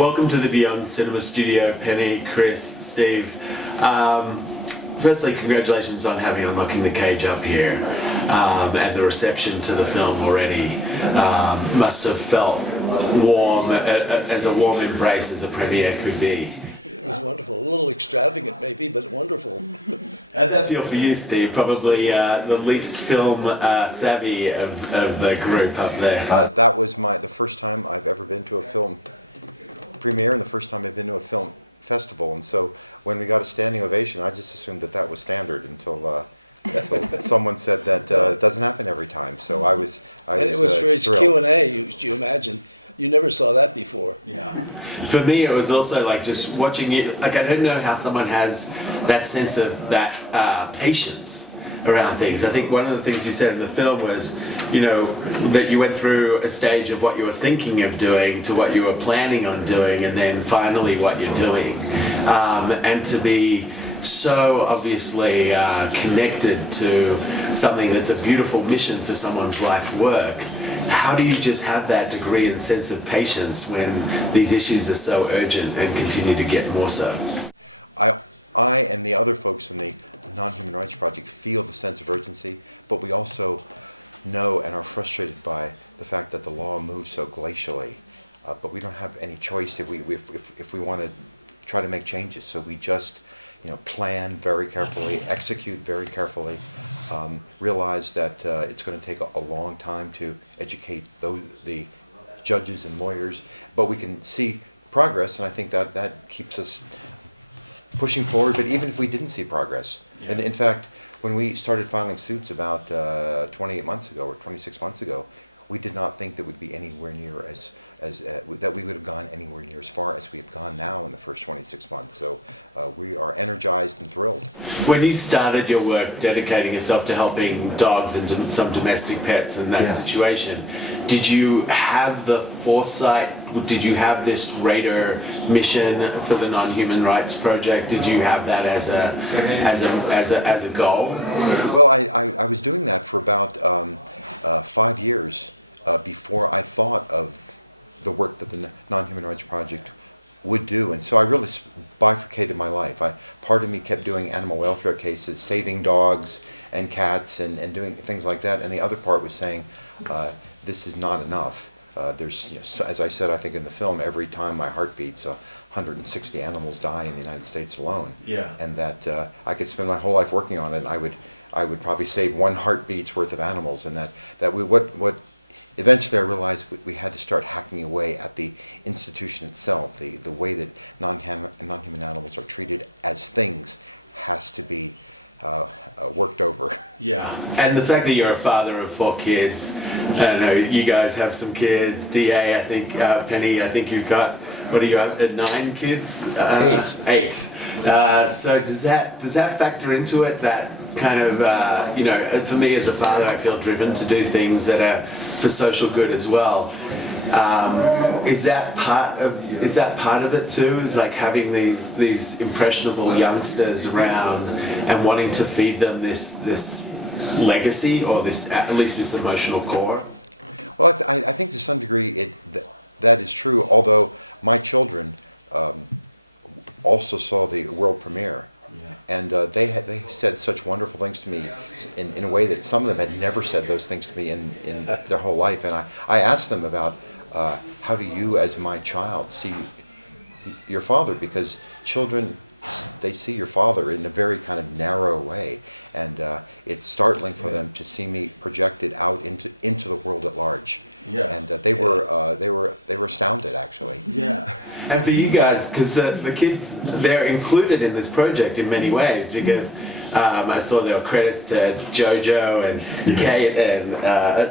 Welcome to the Beyond Cinema Studio, Penny, Chris, Steve. Firstly, congratulations on having Unlocking the Cage up here, and the reception to the film already must have felt warm, as a warm embrace as a premiere could be. It was wonderful. A little extravagant maybe, but wonderful. How'd that feel for you, Steve? Probably the least film savvy of the group up there. That was the first time I've ever been to a film premiere and the first time I've been to a film festival. And so when we got a standing ovation, I just assumed that was standard until someone said that it doesn't happen every time. So I was and it was for his Q&A, you imagine. You never saw that before. Yeah. For me, it was also like just watching it. Like, I don't know how someone has that sense of that patience around things. I think one of the things you said in the film was, that you went through a stage of what you were thinking of doing to what you were planning on doing, and then finally what you're doing. And to be so obviously connected to something that's a beautiful mission for someone's life work. How do you just have that degree and sense of patience when these issues are so urgent and continue to get more so? I and the other folks in the Non-Human Rights Project feel the sense of urgency, but we also know and are frustrated by the fact that the law moves so glacially. But we don't have any choice if we want to try to make changes. So we just plan very carefully, execute very carefully, realize that it's going to take a long time to educate the judges and lawyers, but we can see progress, and I think that keeps us pushing forward. But even if we didn't see progress, and in fact, when we started filing suits about 28 months ago or 26 months ago, we did not think that would be anywhere near that we would have gone anywhere near as far as we have gone now in the first 26 months. So we are energized and thrilled. When you started your work dedicating yourself to helping dogs and some domestic pets in that situation, did you have the foresight? Did you have this greater mission for the Non-Human Rights Project? Did you have that as a goal? Well, I was doing that for about 5 years before I thought of the work that the Non-Human Rights Project would do. And so I really bifurcated my life. Part of me kept doing animal welfare cases, saving dogs and cats and doing things like that. And the other part was saying, this is not enough. There's, as I said, I think in the film, every time my heart beats, 160 animals die in the United States alone. Yeah. And that I could spend my whole life working on it, and I would probably save one heartbeat's worth of animals, and what eventually I realized we had to start hacking away at the institution itself. The way that non-human animals are treated as things has to be worked over. Yeah, and the fact that you're a father of 4 kids, I know you guys have some kids. DA, I think, Penny, I think you've got, what are you at, 9 kids? 8. So does that factor into it? That kind of, for me as a father, I feel driven to do things that are for social good as well. Is that part of it too? Is like having these impressionable youngsters around and wanting to feed them this legacy, or at least this emotional core? Well, I think to some degree that is true. Although my children also saw the world premiere. And they said such wonderful things to me in a way that some of them had never said those things to me in their whole life. And I asked them about how do you, as my child, see your father? Because children, they see your father in a very kind of narrow way, and it's startling for them to see me projected out into the world at large. Yeah. And they were astounded, actually. Yeah. And for you guys, because the kids, they're included in this project in many ways, because I saw there were credits to Jojo and Kate and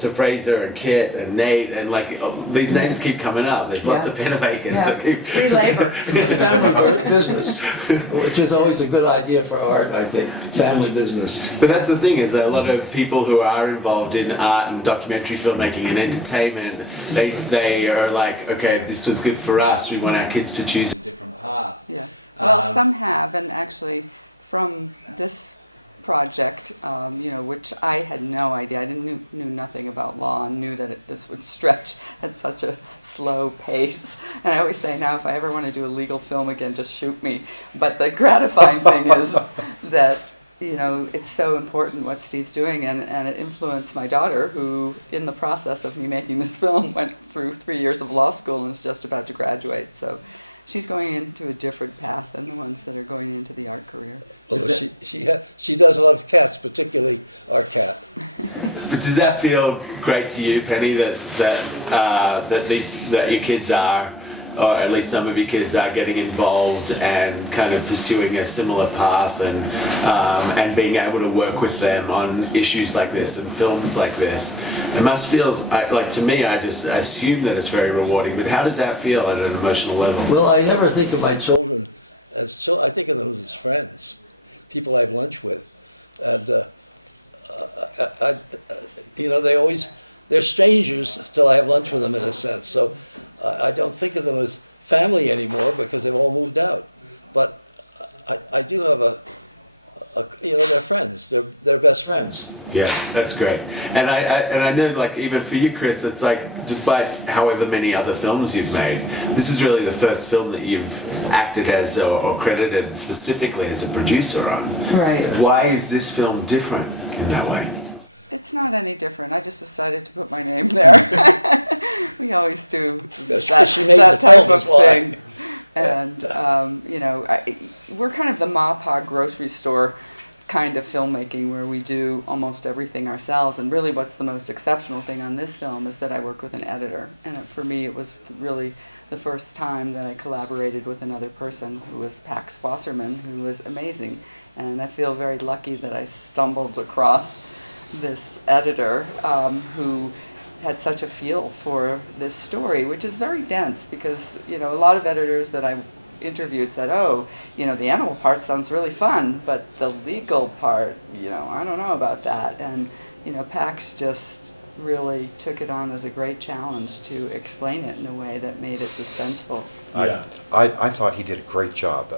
to Fraser and Kit and Nate, and like these names keep coming up. There's lots of Pennebakers that keep. Free labor. It's a family business, which is always a good idea for art, I think. Family business. But that's the thing, is a lot of people who are involved in art and documentary filmmaking and entertainment, they are like, okay, this was good for us. We want our kids to choose a different path. Yeah. Well, some have, and actually, from this project, which I had no idea. I knew nothing about law and knew that this would stretch at such a slow pace. And I always say now, if I ever want to do a legal film again, just shoot me. But the gratifying thing is that, it's so important what Steve's doing, and it influenced my daughter, who, in the process of me making this film, went through 3 years of law school and is just about to graduate. So she's going into a different path than the ones that are going into the art career. Well, she does love cats, particularly our cat. But does that feel great to you, Penny, that your kids are, or at least some of your kids are, getting involved and kind of pursuing a similar path, and being able to work with them on issues like this and films like this? It must feel like, to me, I just assume that it's very rewarding. But how does that feel at an emotional level? Well, I never think of my children as children. I think of them as friends, people I have lunch with, and they're strangers until I have lunch with them, in a sense. So I don't think of them as family anymore because they've all moved out. But I do have they're friends. They're best friends. Yeah, that's great. And I know, like, even for you, Chris, it's like, despite however many other films you've made, this is really the first film that you've acted as or credited specifically as a producer on. Right. Why is this film different in that way? It's not any different. I just decided to put my name there. We always do that type of thing. And, we're kind of the Ma Pa grocery store kind of filmmaking, where we do almost everything ourselves. And really what's the most exceptional thing on this film is that I worked with an editor. And for me, it was really the first time that I collaborated with another person, who was Pax Wasserman, who was amazing. And I feel very lucky that I stumbled across this editor who had such a feel for this story, which is very dense, because a lot of editors that I interviewed said, the animal part sounds really fun, but the legal part, I don't know about that. And Pax just really took it on as a great challenge to explain it in a way that made it suspenseful. Yeah. I thought he did a great job.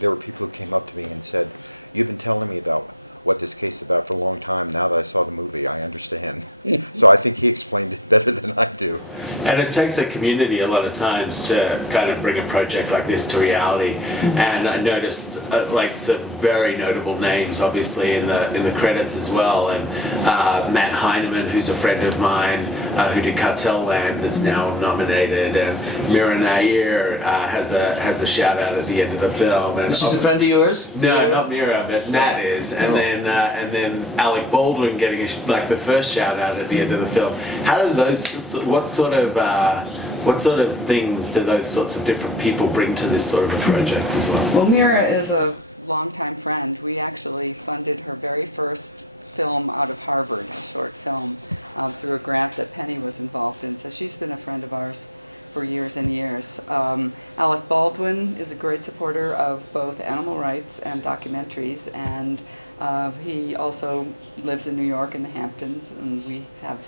There were people who came up to me and said, "You've been telling me about what this case is about for a long time. Now that I saw the movie, I understand." So I think he explained it better than I do. And it takes a community a lot of times to kind of bring a project like this to reality. And I noticed some very notable names, obviously, in the credits as well. And Matt Heineman, who's a friend of mine, who did Cartel Land, that's now nominated, and Mira Nair has a shout out at the end of the film. And She's a friend of yours? No, not Mira, but Nat is. And then Alec Baldwin getting the first shout out at the end of the film. How do what sort of things do those sorts of different people bring to this sort of a project as well? Well, Mira is a longtime friend. We actually funded her very first film out of Harvard, a short film, through a grant that Penny was involved in. So she's been a friend of ours for years and years. Alec Baldwin is a great supporter of both animal rights and documentaries, and he also lives in New York in the Hamptons, and we have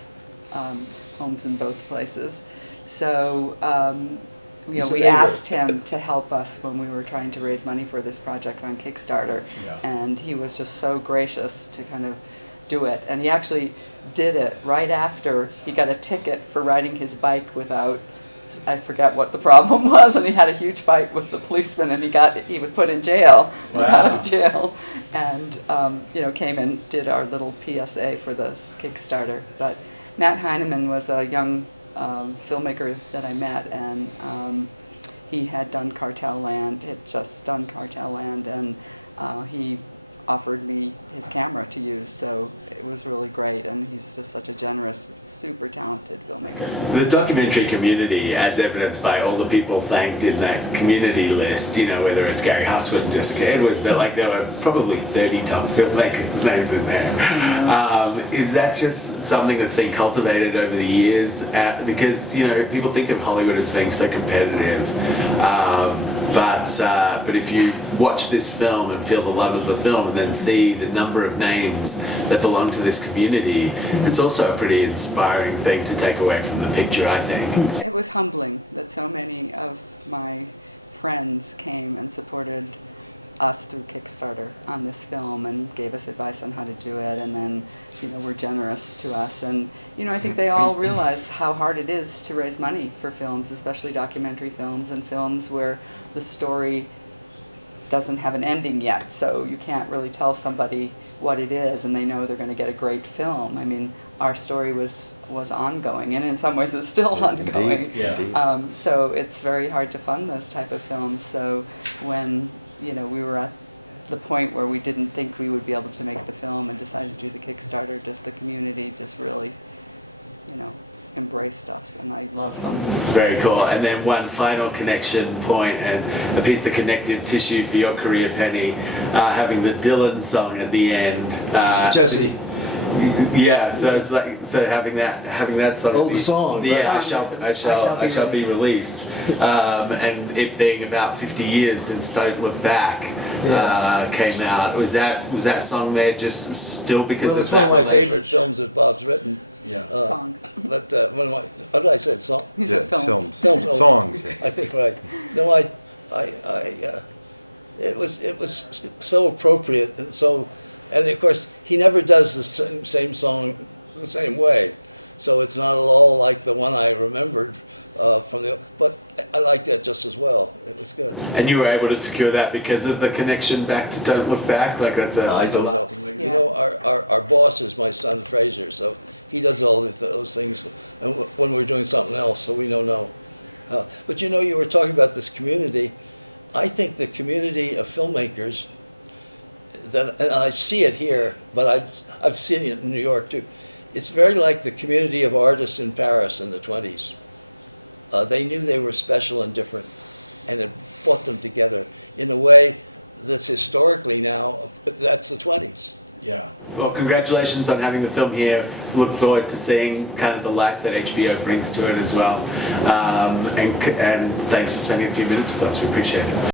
homes in both places. So we asked him to help us when we were trying to raise money for this project on Kickstarter, and he was just so gracious to kind of do it. And he actually did it right after he got a ticket for riding his bike without, I forget what the problem was, and he had a huge fight with the policeman, and he was put in jail. Wow. Got out of jail, and came and did our little PSA for this Kickstarter. But Matt Heineman was a young filmmaker that I met, and he had done Cartel Land, had just done Cartel Land, and he offered me his camera to use, so it was really great, and he's just such a generous, super talented filmmaker. The documentary community, as evidenced by all the people thanked in that community list, whether it's Gary Huswit and Jessica Edwards, but there were probably 30 doc filmmakers' names in there. Is that just something that's been cultivated over the years? Because, people think of Hollywood as being so competitive, but if you watch this film and feel the love of the film and then see the number of names that belong to this community, it's also a pretty inspiring thing to take away from the picture, I think. It was humbling that so many of my friends came and supported us through Kickstarter on this film and gave us advice on how to do it, and then, were generous to us. And, I think they all realize how hard it is to raise money for films, especially documentary films and films where the story doesn't have an ending yet, so you can't really tell somebody what it is and they know they're going to get a great film. I mean, our story was ongoing, and in some ways it's still ongoing. Indeed. Yeah. So it's very hard to fund those type of films. So when we were at the point where we didn't think we would be able to make the film and decided to do the Kickstarter, just the community just really embraced us, and I love them. Very cool. And then one final connection point and a piece of connective tissue for your career, Penny, having the Dylan song at the end. Jesse. Yeah, so it's like having that song. Oh, the song. Yeah, Right. I shall be released, and it being about 50 years since Don't Look Back came out. Was that song there just still because Well, of it's one that of my favorite relationship? films that Bob's written. Yeah. Songs. But what did I say? Song? You said films. Films. Oh, Songs. I think right. No, it was so appropriate and so, and of course he never does the same song the same way, so it's not at all like the one I remembered from the. But I liked that just as well. It was good. And you were able to secure that because of the connection back to Don't Look Back? Like that's I don't know. lasting legacy? You know, our boss is my son Fraser, so he does all those things and when we're doing something else, so we don't know. But you were talking about this community. I think the community of filmmakers, and I see it here, but I've seen it in New York too. It's very like the community of artists in Paris in the 20s. They knew they were special and different, and it brought them together in a way that's historically now, that's the 20s. Yeah. Well, congratulations on having the film here. Look forward to seeing kind of the life that HBO brings to it as well. And thanks for spending a few minutes with us. We appreciate it.